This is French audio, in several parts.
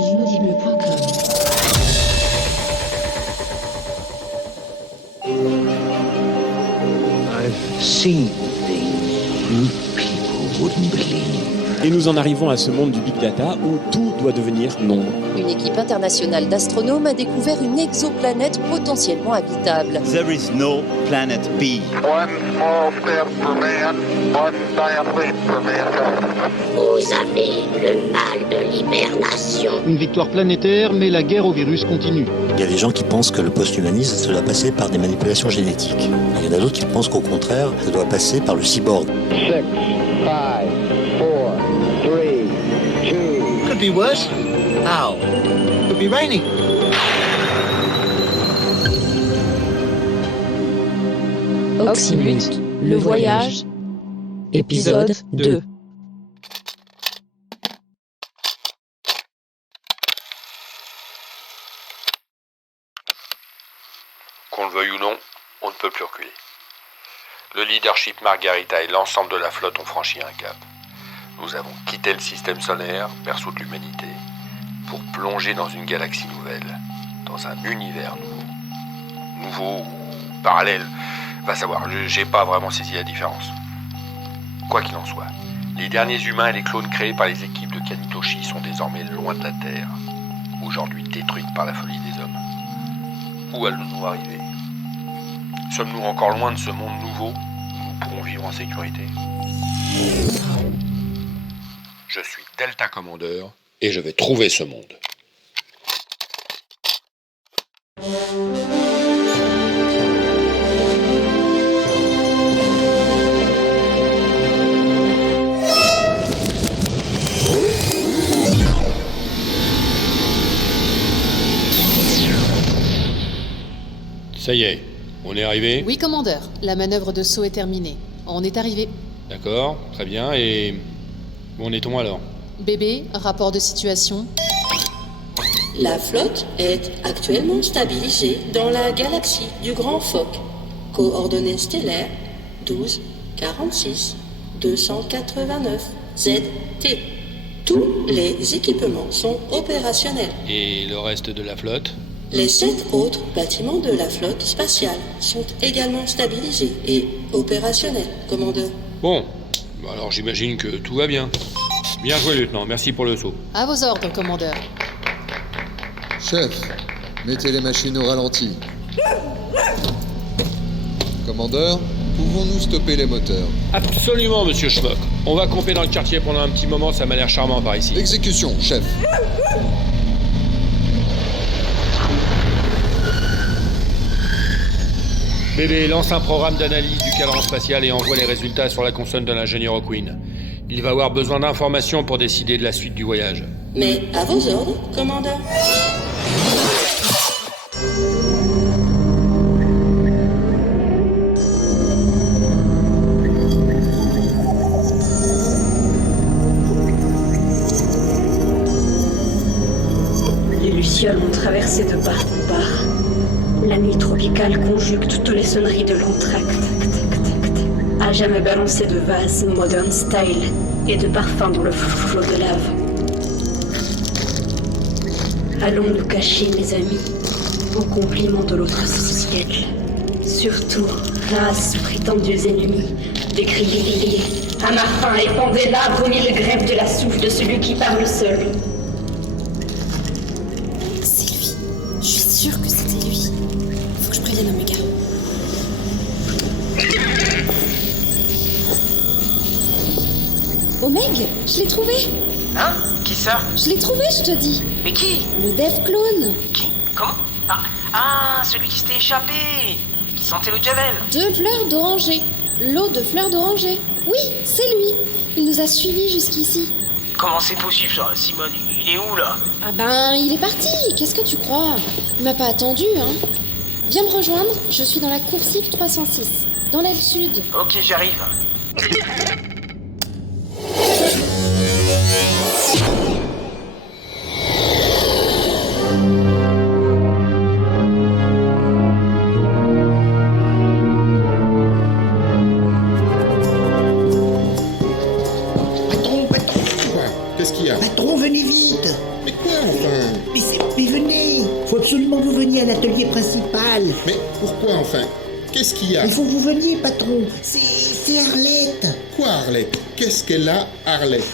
L'inaudible.com. I've seen things you people wouldn't believe. Et nous en arrivons à ce monde du big data où tout doit devenir nombre. Une équipe internationale d'astronomes a découvert une exoplanète potentiellement habitable. There is no planet B. One small step for man, one giant leap for mankind. Vous avez le mal de l'hibernation. Une victoire planétaire, mais la guerre au virus continue. Il y a des gens qui pensent que le post-humanisme, ça doit passer par des manipulations génétiques. Il y en a d'autres qui pensent qu'au contraire, ça doit passer par le cyborg. 6, 5, 4, 3, 2. Could be worse. How? Could be raining. Oxymute, le voyage, épisode 2. Qu'on le veuille ou non, on ne peut plus reculer. Le leadership Margarita et l'ensemble de la flotte ont franchi un cap. Nous avons quitté le système solaire, berceau de l'humanité, pour plonger dans une galaxie nouvelle, dans un univers nouveau. Nouveau ou parallèle, va savoir, j'ai pas vraiment saisi la différence. Quoi qu'il en soit, les derniers humains et les clones créés par les équipes de Kanitoshi sont désormais loin de la Terre, aujourd'hui détruites par la folie des hommes. Où allons-nous arriver ? Sommes-nous encore loin de ce monde nouveau où nous pourrons vivre en sécurité ? Je suis Delta Commander et je vais trouver ce monde. Ça y est, on est arrivé ? Oui, commandeur. La manœuvre de saut est terminée. On est arrivé. D'accord, très bien, et où en est-on alors ? Bébé, rapport de situation. La flotte est actuellement stabilisée dans la galaxie du Grand Phoque. Coordonnées stellaires 12 46 289 ZT. Tous les équipements sont opérationnels. Et le reste de la flotte ? Les 7 autres bâtiments de la flotte spatiale sont également stabilisés et opérationnels, commandeur. Bon, alors j'imagine que tout va bien. Bien joué, lieutenant, merci pour le saut. À vos ordres, commandeur. Chef, mettez les machines au ralenti. Commandeur, pouvons-nous stopper les moteurs ? Absolument, monsieur Schmock. On va camper dans le quartier pendant un petit moment, ça m'a l'air charmant par ici. Exécution, chef. Bébé, lance un programme d'analyse du cadran spatial et envoie les résultats sur la console de l'ingénieur O'Quinn. Il va avoir besoin d'informations pour décider de la suite du voyage. Mais à vos ordres, commandeur. Les lucioles ont traversé de part en part. La nuit tropicale conjugue toutes les sonneries de l'entracte. À jamais balancé de vases modern style et de parfums dans le flot de lave. Allons nous cacher, mes amis, au compliment de l'autre siècle. Surtout, race prétendus ennemis, décriés, à ma faim épandez l'arbre au mille grèves de la souffle de celui qui parle seul. C'est lui. Je suis sûre que c'était lui. Faut que je prévienne Omega. Omega, je l'ai trouvé. Hein ? Qui ça ? Je l'ai trouvé, je te dis. Mais qui ? Le Dev Clone. Qui ? Comment ? Celui qui s'était échappé, qui sentait le javel. 2 fleurs d'oranger. L'eau de fleurs d'oranger. Oui, c'est lui. Il nous a suivis jusqu'ici. Comment c'est possible ça, Simone ? Il est où là ? Ah ben, il est parti. Qu'est-ce que tu crois ? Il m'a pas attendu, hein. Viens me rejoindre, je suis dans la coursive 306, dans l'aile sud. Ok, j'arrive. Qu'est-ce qu'il y a ? Patron, venez vite. Mais Quoi enfin? Mais venez! Faut absolument que vous veniez à l'atelier principal. Mais pourquoi enfin? Qu'est-ce qu'il y a? Il faut que vous veniez, patron. C'est Arlette. Quoi Arlette? Qu'est-ce qu'elle a, Arlette?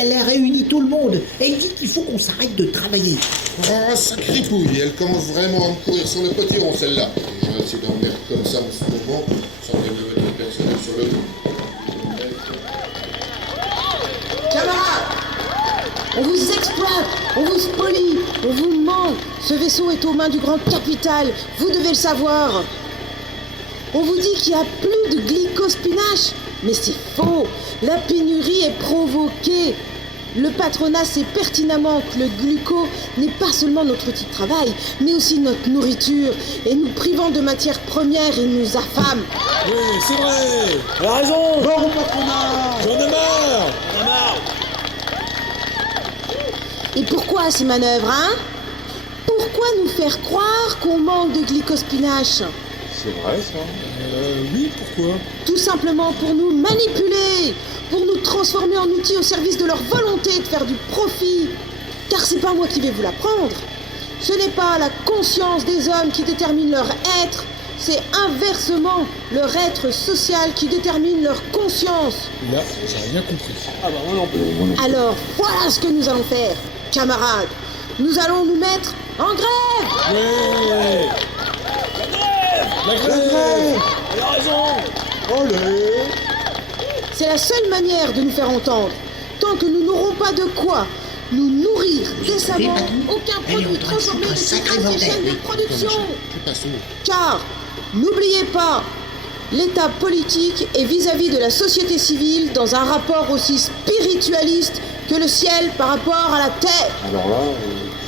Elle a réuni tout le monde. Elle dit qu'il faut qu'on s'arrête de travailler. Oh, ça cripouille. Elle commence vraiment à me courir sur le potiron, celle-là. J'ai assez d'emmerde comme ça en ce moment. Ça fait me mettre le personnel sur le dos. Camarades! On vous exploite, on vous spolie, on vous ment. Ce vaisseau est aux mains du grand capital, vous devez le savoir. On vous dit qu'il n'y a plus de glycospinache, mais c'est faux. La pénurie est provoquée. Le patronat sait pertinemment que le gluco n'est pas seulement notre outil de travail, mais aussi notre nourriture. Et nous privant de matières premières, il nous affame. Oui, c'est vrai. Elle a raison. Bon au patronat. J'en ai marre. On a marre. Et pourquoi ces manœuvres, hein? Pourquoi nous faire croire qu'on manque de glycospinache? C'est vrai ça. Oui, pourquoi? Tout simplement pour nous manipuler, pour nous transformer en outils au service de leur volonté de faire du profit. Car c'est pas moi qui vais vous l'apprendre. Ce n'est pas la conscience des hommes qui détermine leur être, c'est inversement leur être social qui détermine leur conscience. Là, j'ai rien compris. Ah bah moi non plus. Alors voilà ce que nous allons faire, camarades. Nous allons nous mettre en grève. Ouais. La grève. Elle a raison. Olé. C'est la seule manière de nous faire entendre. Tant que nous n'aurons pas de quoi nous nourrir décemment, aucun produit transformé ne quittera ces chaînes de production. Car, n'oubliez pas, l'état politique est vis-à-vis de la société civile dans un rapport aussi spiritualiste que le ciel par rapport à la terre. Alors là,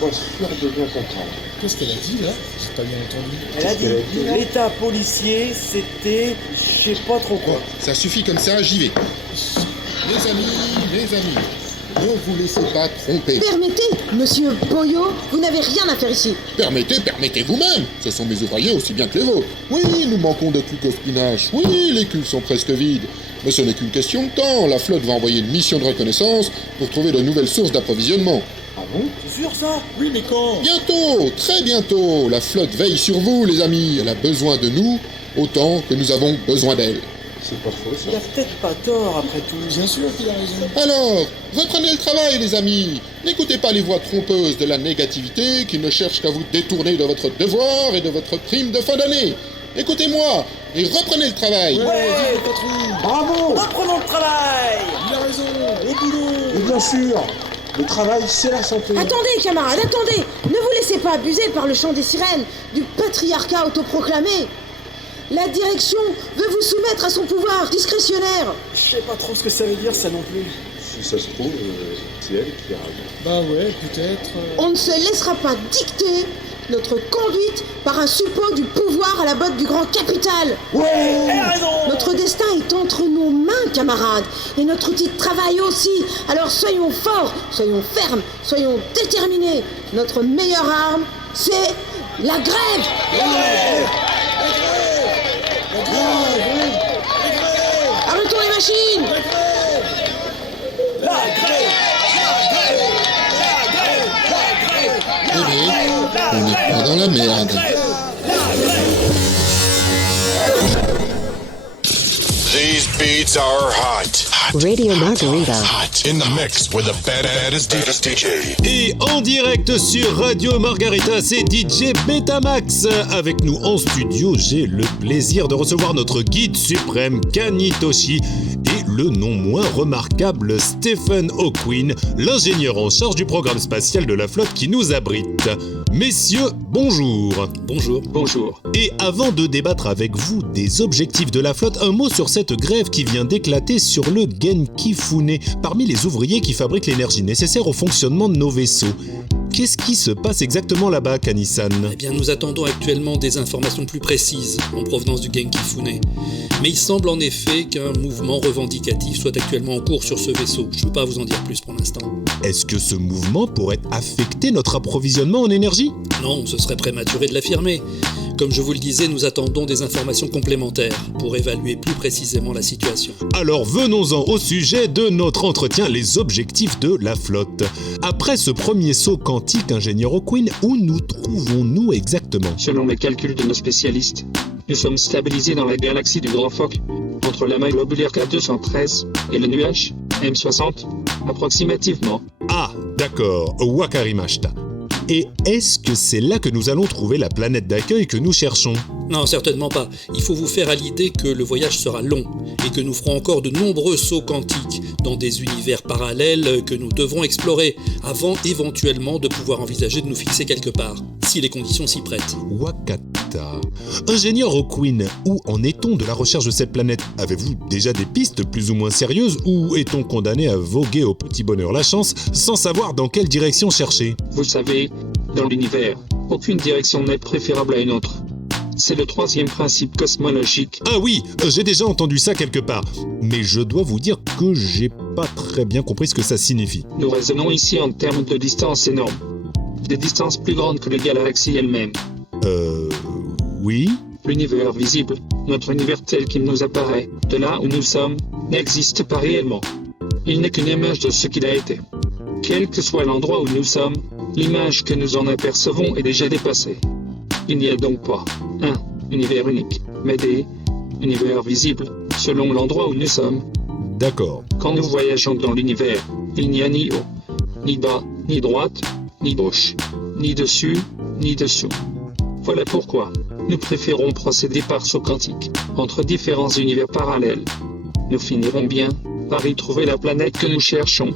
pas sûr de bien comprendre. Qu'est-ce qu'elle a dit là? J'ai pas bien entendu. Elle a dit l'état policier, c'était je sais pas trop quoi. Ça suffit comme ça, j'y vais. Les amis, ne vous laissez pas tromper. Permettez, monsieur Boyot, vous n'avez rien à faire ici. Permettez vous-même. Ce sont mes ouvriers aussi bien que les vôtres. Oui, nous manquons de glucospinache. Oui, les cuves sont presque vides. Mais ce n'est qu'une question de temps. La flotte va envoyer une mission de reconnaissance pour trouver de nouvelles sources d'approvisionnement. Ah bon? C'est sûr ça? Oui, mais quand? Bientôt, très bientôt. La flotte veille sur vous, les amis. Elle a besoin de nous autant que nous avons besoin d'elle. C'est pas faux ça. Il a peut-être pas tort après tout. Bien sûr qu'il a raison. Alors, reprenez le travail, les amis. N'écoutez pas les voix trompeuses de la négativité qui ne cherchent qu'à vous détourner de votre devoir et de votre prime de fin d'année. Écoutez-moi et reprenez le travail. Ouais, bravo. Reprenons le travail. Il a raison, au boulot. Et bien sûr, le travail, c'est la santé. Attendez, camarades, attendez. Ne vous laissez pas abuser par le chant des sirènes du patriarcat autoproclamé. La direction veut vous soumettre à son pouvoir discrétionnaire. Je sais pas trop ce que ça veut dire, ça non plus. Si ça se trouve, c'est elle qui a raison. Bah ouais, peut-être. On ne se laissera pas dicter notre conduite par un suppôt du pouvoir à la botte du grand capital. Ouais, elle a raison. Notre destin est entre nos mains, camarades, et notre outil de travail aussi. Alors soyons forts, soyons fermes, soyons déterminés. Notre meilleure arme, c'est la grève. Arrêtons les machines. La grève. On n'est pas dans la merde. These beats are hot. Radio Margarita. Hot. In the mix with the baddest DJ. Et en direct sur Radio Margarita, c'est DJ Betamax. Avec nous en studio, j'ai le plaisir de recevoir notre guide suprême, Kanitoshi, et le non moins remarquable Stephen Hawking, l'ingénieur en charge du programme spatial de la flotte qui nous abrite. Messieurs, bonjour. Bonjour. Et avant de débattre avec vous des objectifs de la flotte, un mot sur cette grève qui vient d'éclater sur le Genkifune, parmi les ouvriers qui fabriquent l'énergie nécessaire au fonctionnement de nos vaisseaux. Qu'est-ce qui se passe exactement là-bas, Kani-san ? Eh bien, nous attendons actuellement des informations plus précises en provenance du Genkifune. Mais il semble en effet qu'un mouvement revendicatif soit actuellement en cours sur ce vaisseau. Je ne peux pas vous en dire plus pour l'instant. Est-ce que ce mouvement pourrait affecter notre approvisionnement en énergie ? Non, ce serait prématuré de l'affirmer. Comme je vous le disais, nous attendons des informations complémentaires pour évaluer plus précisément la situation. Alors venons-en au sujet de notre entretien, les objectifs de la flotte. Après ce premier saut quantique, ingénieur O'Quinn, où nous trouvons-nous exactement? Selon les calculs de nos spécialistes, nous sommes stabilisés dans la galaxie du Grand Phoque, entre la maille globulaire K213 et le nuage M60, approximativement. Ah, d'accord, Wakarimashita. Et est-ce que c'est là que nous allons trouver la planète d'accueil que nous cherchons? Non, certainement pas. Il faut vous faire à l'idée que le voyage sera long et que nous ferons encore de nombreux sauts quantiques dans des univers parallèles que nous devrons explorer avant éventuellement de pouvoir envisager de nous fixer quelque part, si les conditions s'y prêtent. Wakata. Ingénieur O'Quinn, où en est-on de la recherche de cette planète? Avez-vous déjà des pistes plus ou moins sérieuses ou est-on condamné à voguer au petit bonheur la chance sans savoir dans quelle direction chercher? Vous savez, dans l'univers, aucune direction n'est préférable à une autre. C'est le troisième principe cosmologique. Ah oui, j'ai déjà entendu ça quelque part. Mais je dois vous dire que j'ai pas très bien compris ce que ça signifie. Nous raisonnons ici en termes de distances énormes. Des distances plus grandes que les galaxies elles-mêmes. Oui. L'univers visible, notre univers tel qu'il nous apparaît, de là où nous sommes, n'existe pas réellement. Il n'est qu'une image de ce qu'il a été. Quel que soit l'endroit où nous sommes, l'image que nous en apercevons est déjà dépassée. Il n'y a donc pas un univers unique, mais des univers visibles, selon l'endroit où nous sommes. D'accord. Quand nous voyageons dans l'univers, il n'y a ni haut, ni bas, ni droite, ni gauche, ni dessus, ni dessous. Voilà pourquoi nous préférons procéder par saut quantique entre différents univers parallèles. Nous finirons bien par y trouver la planète que nous cherchons.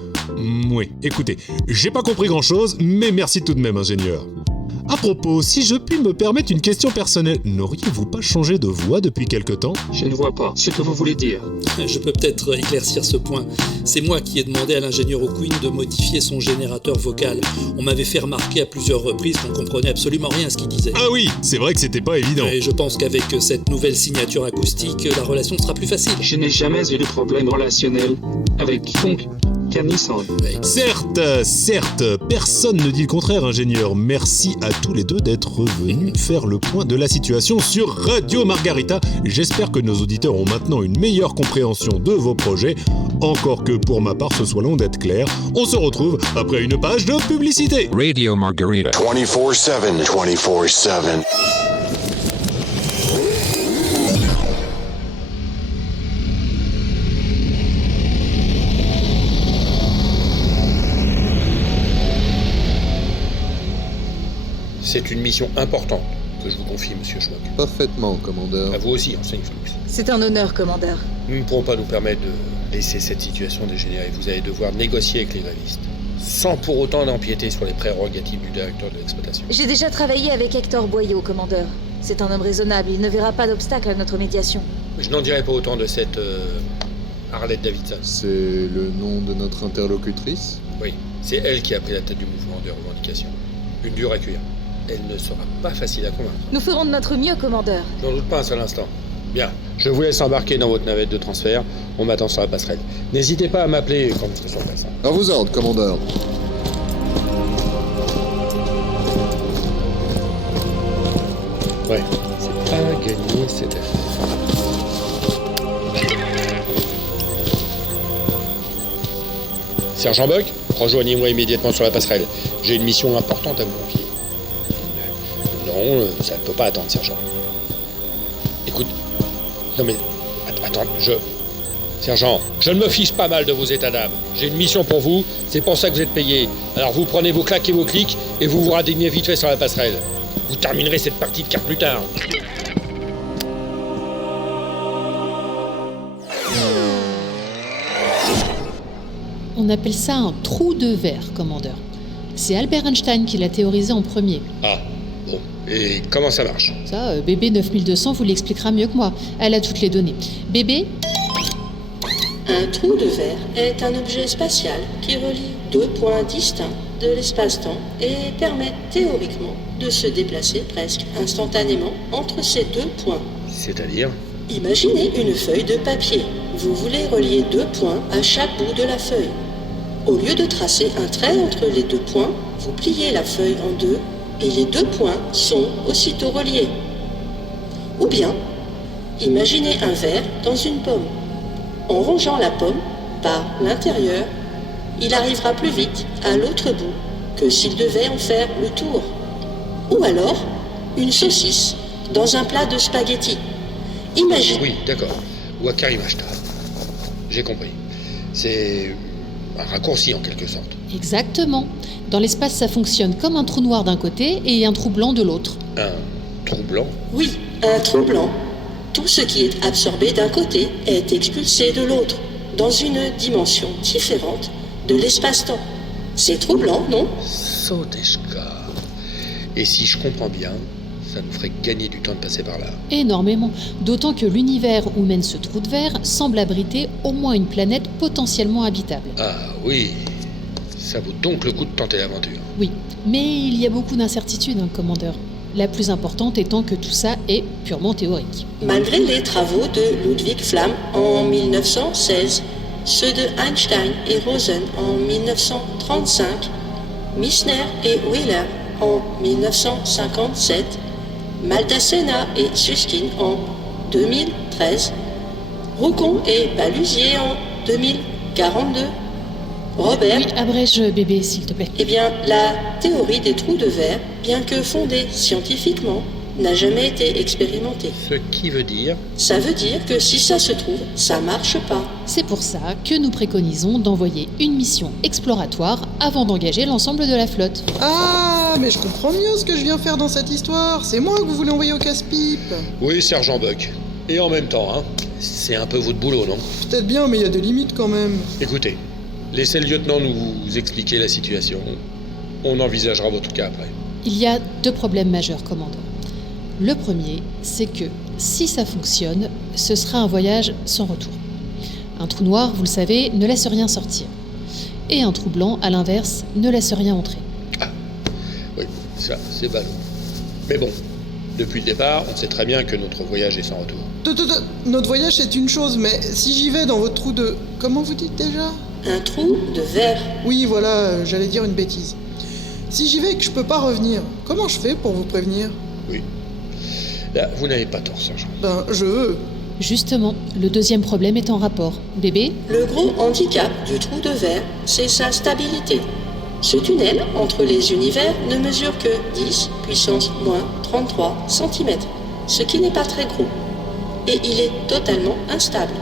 Oui, écoutez, j'ai pas compris grand-chose, mais merci tout de même, ingénieur. À propos, si je puis me permettre une question personnelle, n'auriez-vous pas changé de voix depuis quelque temps? Je ne vois pas ce que vous voulez dire. Je peux peut-être éclaircir ce point. C'est moi qui ai demandé à l'ingénieur O'Quinn de modifier son générateur vocal. On m'avait fait remarquer à plusieurs reprises qu'on comprenait absolument rien à ce qu'il disait. Ah oui, c'est vrai que c'était pas évident. Et je pense qu'avec cette nouvelle signature acoustique, la relation sera plus facile. Je n'ai jamais eu de problème relationnel avec quiconque. Certes, personne ne dit le contraire, ingénieur. Merci à tous les deux d'être venus faire le point de la situation sur Radio Margarita. J'espère que nos auditeurs ont maintenant une meilleure compréhension de vos projets. Encore que pour ma part, ce soit long d'être clair. On se retrouve après une page de publicité. Radio Margarita. 24/7, 24/7. C'est une mission importante que je vous confie, monsieur Schmuck. Parfaitement, commandeur. À vous aussi, enseigne Flux. C'est un honneur, commandeur. Nous ne pourrons pas nous permettre de laisser cette situation dégénérer. Vous allez devoir négocier avec les grévistes, sans pour autant empiéter sur les prérogatives du directeur de l'exploitation. J'ai déjà travaillé avec Hector Boyau, commandeur. C'est un homme raisonnable, il ne verra pas d'obstacle à notre médiation. Je n'en dirai pas autant de cette Arlette Davidson. C'est le nom de notre interlocutrice? Oui, c'est elle qui a pris la tête du mouvement de revendication. Une dure à cuire. Elle ne sera pas facile à convaincre. Nous ferons de notre mieux, commandeur. Je n'en doute pas un seul instant. Bien, je vous laisse embarquer dans votre navette de transfert. On m'attend sur la passerelle. N'hésitez pas à m'appeler quand vous serez sur place. À vos ordres, commandeur. Ouais, c'est pas gagné cette affaire. Sergent Buck, rejoignez-moi immédiatement sur la passerelle. J'ai une mission importante à vous confier. Non, ça ne peut pas attendre, sergent. Écoute, non mais, attends, Sergent, je ne me fiche pas mal de vos états d'âme. J'ai une mission pour vous, c'est pour ça que vous êtes payé. Alors vous prenez vos claques et vos clics, et vous vous radignez vite fait sur la passerelle. Vous terminerez cette partie de cartes plus tard. On appelle ça un trou de verre, commandeur. C'est Albert Einstein qui l'a théorisé en premier. Ah, bon. Et comment ça marche? Ça, Bébé 9200 vous l'expliquera mieux que moi. Elle a toutes les données. Bébé? Un trou de verre est un objet spatial qui relie deux points distincts de l'espace-temps et permet théoriquement de se déplacer presque instantanément entre ces deux points. C'est-à-dire? Imaginez une feuille de papier. Vous voulez relier deux points à chaque bout de la feuille. Au lieu de tracer un trait entre les deux points, vous pliez la feuille en deux et les deux points sont aussitôt reliés. Ou bien, imaginez un verre dans une pomme. En rongeant la pomme par l'intérieur, il arrivera plus vite à l'autre bout que s'il devait en faire le tour. Ou alors, une saucisse dans un plat de spaghettis. Imaginez... Oui, d'accord. Wakarimashita. J'ai compris. C'est un raccourci en quelque sorte. Exactement. Dans l'espace, ça fonctionne comme un trou noir d'un côté et un trou blanc de l'autre. Un trou blanc? Oui, un trou blanc. Tout ce qui est absorbé d'un côté est expulsé de l'autre, dans une dimension différente de l'espace-temps. C'est troublant, non? Soteshka. Et si je comprends bien, ça nous ferait gagner du temps de passer par là. Énormément. D'autant que l'univers où mène ce trou de verre semble abriter au moins une planète potentiellement habitable. Ah oui, ça vaut donc le coup de tenter l'aventure. Oui, mais il y a beaucoup d'incertitudes, commandeur. La plus importante étant que tout ça est purement théorique. Malgré les travaux de Ludwig Flamm en 1916, ceux de Einstein et Rosen en 1935, Missner et Wheeler en 1957, Maldacena et Susskind en 2013, Roucon et Palusier en 2042, Robert... Oui, abrège bébé, s'il te plaît. Eh bien, la théorie des trous de verre, bien que fondée scientifiquement, n'a jamais été expérimentée. Ce qui veut dire... Ça veut dire que si ça se trouve, ça marche pas. C'est pour ça que nous préconisons d'envoyer une mission exploratoire avant d'engager l'ensemble de la flotte. Ah, mais je comprends mieux ce que je viens faire dans cette histoire. C'est moi que vous voulez envoyer au casse-pipe. Oui, sergent Buck. Et en même temps, c'est un peu votre boulot, non? Peut-être bien, mais il y a des limites quand même. Écoutez, laissez le lieutenant nous expliquer la situation. On envisagera votre cas après. Il y a deux problèmes majeurs, commandant. Le premier, c'est que si ça fonctionne, ce sera un voyage sans retour. Un trou noir, vous le savez, ne laisse rien sortir. Et un trou blanc, à l'inverse, ne laisse rien entrer. Ah, oui, ça, c'est ballot. Mais bon, depuis le départ, on sait très bien que notre voyage est sans retour. Notre voyage, c'est une chose, mais si j'y vais dans votre trou de... Comment vous dites déjà? Un trou de verre. Oui, voilà, j'allais dire une bêtise. Si j'y vais et que je peux pas revenir, comment je fais pour vous prévenir? Oui. Là, vous n'avez pas tort, sergent. Ben, je veux. Justement, le deuxième problème est en rapport. Bébé? Le gros handicap du trou de verre, c'est sa stabilité. Ce tunnel entre les univers ne mesure que 10 puissance moins 33 cm, ce qui n'est pas très gros. Et il est totalement instable.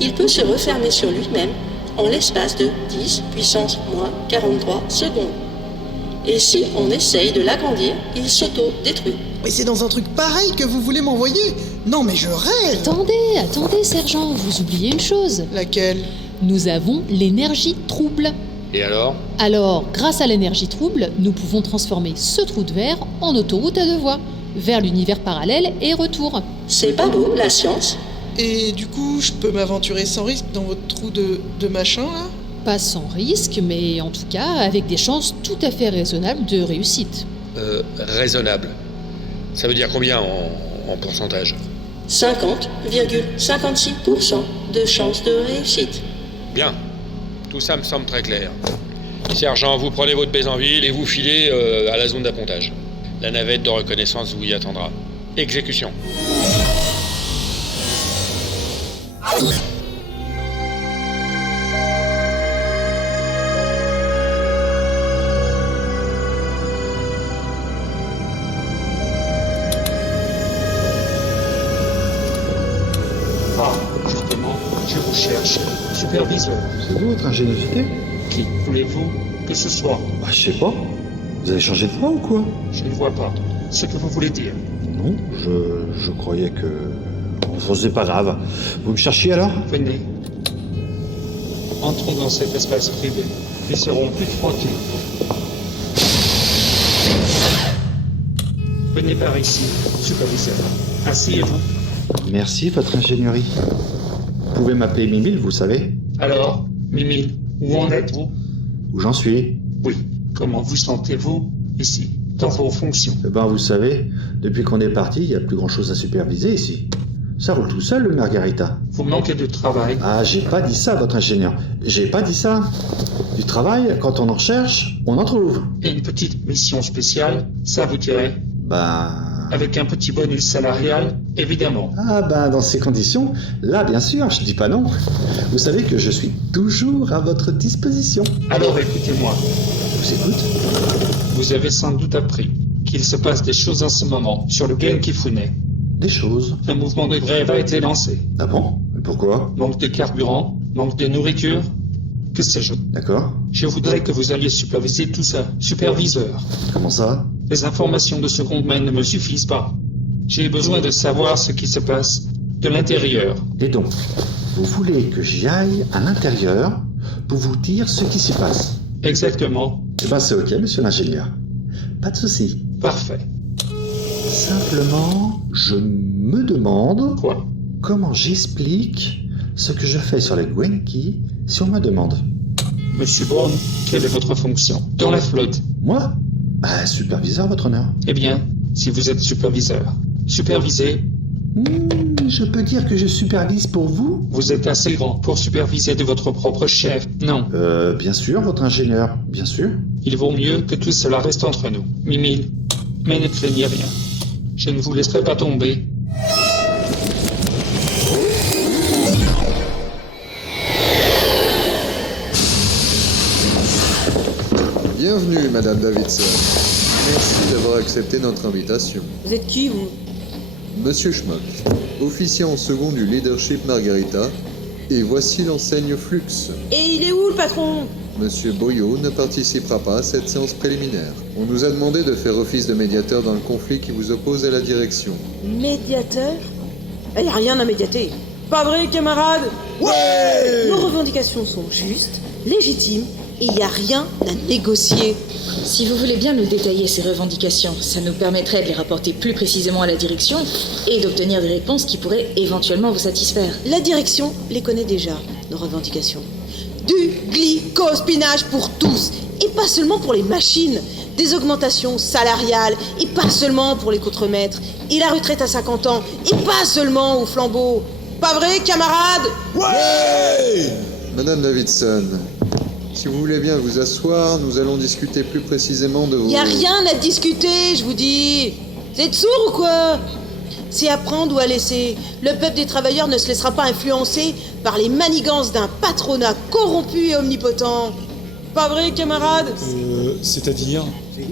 Il peut se refermer sur lui-même en l'espace de 10 puissance moins 43 secondes. Et si on essaye de l'agrandir, il s'auto-détruit. Mais c'est dans un truc pareil que vous voulez m'envoyer? Non mais je rêve! Attendez, sergent, vous oubliez une chose. Laquelle? Nous avons l'énergie trouble. Et alors? Alors, grâce à l'énergie trouble, nous pouvons transformer ce trou de verre en autoroute à deux voies, vers l'univers parallèle et retour. C'est pas beau, la science? Et du coup, je peux m'aventurer sans risque dans votre trou de machin, là? Pas sans risque, mais en tout cas avec des chances tout à fait raisonnables de réussite. Raisonnable. Ça veut dire combien en pourcentage? 50,56% de chances de réussite. Bien. Tout ça me semble très clair. Sergent, vous prenez votre bésanville et vous filez à la zone d'appontage. La navette de reconnaissance vous y attendra. Exécution. Je vous cherche, superviseur. C'est vous, votre ingéniosité? Qui voulez-vous que ce soit? Bah, je sais pas. Vous avez changé de voix ou quoi? Je ne vois pas ce que vous voulez dire. Non, je croyais que... Bon, c'est pas grave. Vous me cherchiez alors? Venez. Entrons dans cet espace privé. Ils seront plus tranquilles. Venez par ici, superviseur. Asseyez-vous. Merci, votre ingénierie. Vous pouvez m'appeler Mimile, vous savez. Alors, Mimile, où en êtes-vous? Où j'en suis? Oui. Comment vous sentez-vous ici, dans vos fonctions? Eh ben, vous savez, depuis qu'on est parti, il n'y a plus grand-chose à superviser ici. Ça roule tout seul, le Margarita. Vous manquez de travail. Ah, j'ai pas dit ça, votre ingénieur. J'ai pas dit ça. Du travail, quand on en recherche, on en trouve. Et une petite mission spéciale, ça vous dirait? Avec un petit bonus salarial, évidemment. Ah dans ces conditions, là bien sûr, je dis pas non. Vous savez que je suis toujours à votre disposition. Alors écoutez-moi. Je vous écoute. Vous avez sans doute appris qu'il se passe des choses en ce moment sur le Genkifune. Des choses? Un mouvement de grève a été lancé. Ah bon? Mais pourquoi? Manque de carburant, manque de nourriture, que sais-je. D'accord. Je voudrais que vous alliez superviser tout ça. Superviseur. Comment ça? Les informations de seconde main ne me suffisent pas. J'ai besoin de savoir ce qui se passe de l'intérieur. Et donc, vous voulez que j'y aille à l'intérieur pour vous dire ce qui s'y passe? Exactement. C'est ok, monsieur l'ingénieur. Pas de souci. Parfait. Simplement, je me demande... Quoi? Comment j'explique ce que je fais sur les Gwenki si on me demande? Monsieur Brown, quelle est votre fonction dans la flotte? Moi? Superviseur, votre honneur. Eh bien, si vous êtes superviseur, supervisez. Je peux dire que je supervise pour vous? Vous êtes assez grand pour superviser de votre propre chef, non? Bien sûr, votre ingénieur, bien sûr. Il vaut mieux que tout cela reste entre nous, Mimile. Mais ne craignez rien. Je ne vous laisserai pas tomber. Bienvenue, Madame Davidson. Merci d'avoir accepté notre invitation. Vous êtes qui, vous? Monsieur Schmock, officier en second du leadership Margarita, et voici l'enseigne Flux. Et il est où, le patron? Monsieur Boyau ne participera pas à cette séance préliminaire. On nous a demandé de faire office de médiateur dans le conflit qui vous oppose à la direction. Médiateur? Il n'y a rien à médiater. Pas vrai, camarades? Ouais! Nos revendications sont justes, légitimes, et il n'y a rien à négocier. Si vous voulez bien nous détailler ces revendications, ça nous permettrait de les rapporter plus précisément à la direction et d'obtenir des réponses qui pourraient éventuellement vous satisfaire. La direction les connaît déjà, nos revendications. Du glycospinage pour tous, et pas seulement pour les machines. Des augmentations salariales, et pas seulement pour les contremaîtres. Et la retraite à 50 ans, et pas seulement au flambeau. Pas vrai, camarades? Ouais! Madame Davidson, si vous voulez bien vous asseoir, nous allons discuter plus précisément de vos... Y a rien à discuter, je vous dis. Vous êtes sourds ou quoi? C'est à prendre ou à laisser. Le peuple des travailleurs ne se laissera pas influencer par les manigances d'un patronat corrompu et omnipotent. Pas vrai, camarades? C'est-à-dire?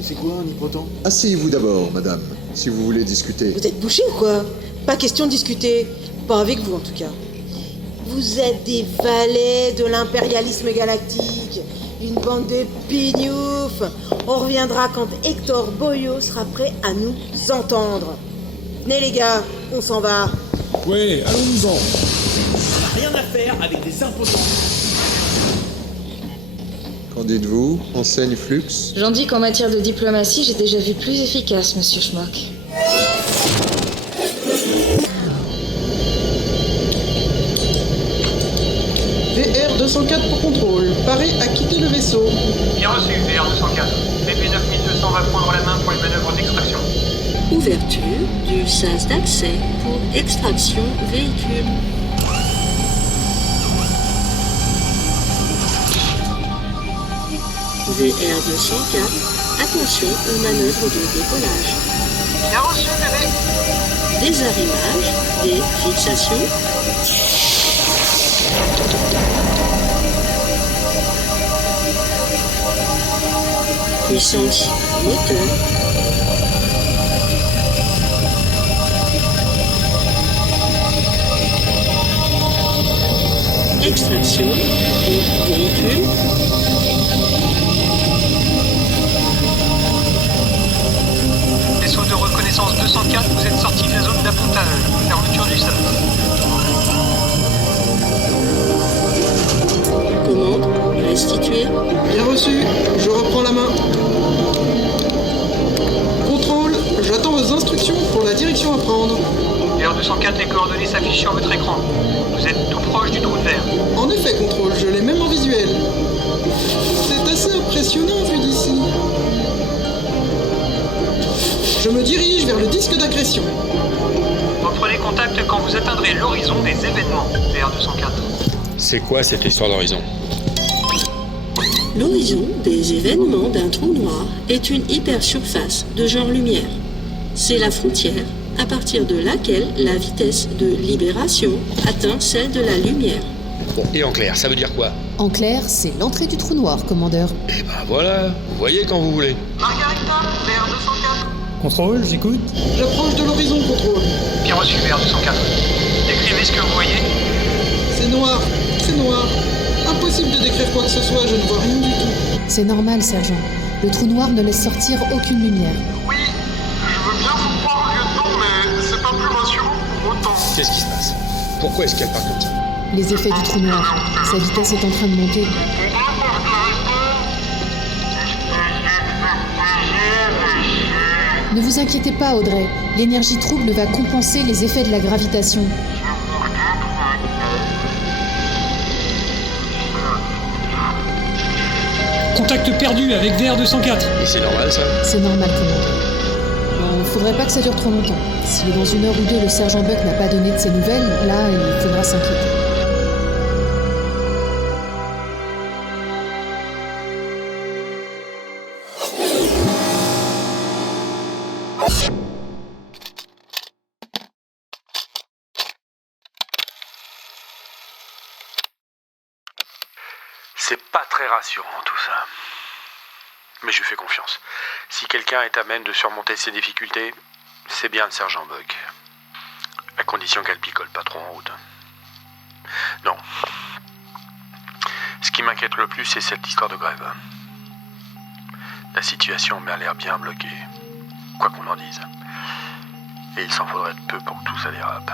C'est quoi, omnipotent? Asseyez-vous d'abord, madame, si vous voulez discuter. Vous êtes bouchés ou quoi? Pas question de discuter. Pas avec vous, en tout cas. Vous êtes des valets de l'impérialisme galactique. Une bande de pignoufs. On reviendra quand Hector Boyo sera prêt à nous entendre. Venez les gars, on s'en va. Ouais, allons-nous-en. Rien à faire avec des imposants. Qu'en dites-vous, enseigne Flux? J'en dis qu'en matière de diplomatie, j'ai déjà vu plus efficace, monsieur Schmock. VR-204 pour contrôle. Paré à quitter le vaisseau. Bien reçu, VR-204. BP 9200 va prendre la main pour les manœuvres d'extraction. Ouverture du sas d'accès pour extraction véhicule. VR-204, attention aux manœuvres de décollage. Bien reçu, bébé. Désarrimage, des fixations. Puissance moteur. Extraction du véhicule. Vaisseau de reconnaissance 204, vous êtes sorti de la zone d'appontage. Fermeture du sas. Commande restituée. Bien reçu, je reprends la main. Contrôle, j'attends vos instructions pour la direction à prendre. VR-204, les coordonnées s'affichent sur votre écran. Vous êtes tout proche du trou de verre. En effet, contrôle, je l'ai même en visuel. C'est assez impressionnant vu d'ici. Je me dirige vers le disque d'agression. Reprenez contact quand vous atteindrez l'horizon des événements, VR-204. C'est quoi cette histoire d'horizon? L'horizon des événements d'un trou noir est une hypersurface de genre lumière. C'est la frontière à partir de laquelle la vitesse de libération atteint celle de la lumière. Bon, et en clair, ça veut dire quoi? En clair, c'est l'entrée du trou noir, commandeur. Eh ben voilà, vous voyez quand vous voulez. Margarita, vers 204. Contrôle, j'écoute. J'approche de l'horizon, contrôle. Bien reçu, vers 204. Décrivez ce que vous voyez. C'est noir, très noir. Impossible de décrire quoi que ce soit, je ne vois rien du tout. C'est normal, sergent. Le trou noir ne laisse sortir aucune lumière. Oui, je veux bien vous croire, lieutenant, mais c'est pas plus rassurant pour autant. Qu'est-ce qui se passe? Pourquoi est-ce qu'elle parle comme ça? Les effets du trou noir. Sa vitesse est en train de monter. Ne vous inquiétez pas, Audrey. L'énergie trouble va compenser les effets de la gravitation. Contact perdu avec VR204. Et c'est normal, ça? C'est normal, commandant. Bon, faudrait pas que ça dure trop longtemps. Si dans 1 heure ou 2, le sergent Buck n'a pas donné de ses nouvelles, là, il faudra s'inquiéter. C'est pas très rassurant tout ça. Mais je lui fais confiance. Si quelqu'un est à même de surmonter ses difficultés, c'est bien le sergent Buck. À condition qu'elle picole pas trop en route. Non. Ce qui m'inquiète le plus, c'est cette histoire de grève. La situation m'a l'air bien bloquée, quoi qu'on en dise. Et il s'en faudrait de peu pour que tout ça dérape.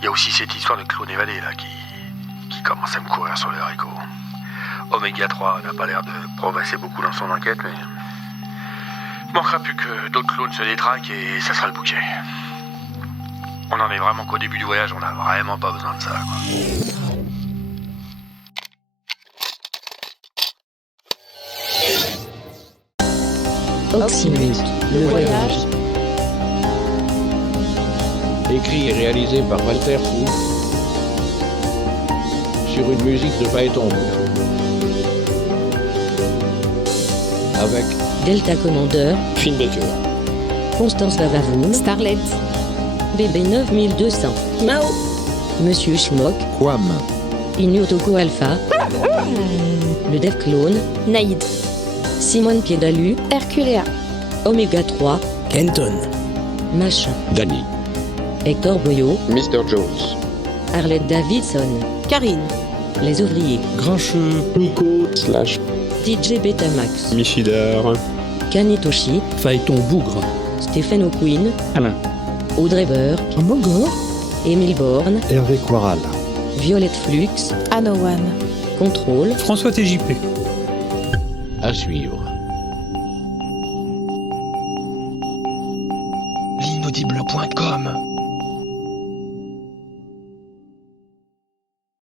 Il y a aussi cette histoire de clown évadé là qui commence à me courir sur les haricots. Oméga 3 n'a pas l'air de progresser beaucoup dans son enquête, mais il manquera plus que d'autres clones se détraquent et ça sera le bouquet. On en est vraiment qu'au début du voyage, on n'a vraiment pas besoin de ça, quoi. Oxymute, le voyage. Écrit et réalisé par Walter Fou sur une musique de Phaéton Rouge. Avec Delta Commander, Finn Baker, Constance Vavavoun, Starlet, BB 9200, Mao, Monsieur Schmock, Quam, Inyotoko Alpha, le Dev Clone, Naïd, Simone Piedalu, Herculea, Oméga 3, Kenton, Machin, Danny, Hector Boyo, Mr. Jones, Arlette Davidson, Karine, Les Ouvriers, Grincheux, Nico, Slash, DJ Betamax, Michidar, Kanitoshi, Phaéton Bougre, Stephen O'Quinn, Alain, Audrey Burr, Mogor, Émile Borne, Hervé Quaral, Violette Flux, Anowan, Contrôle, François TJP. à suivre. L'inaudible.com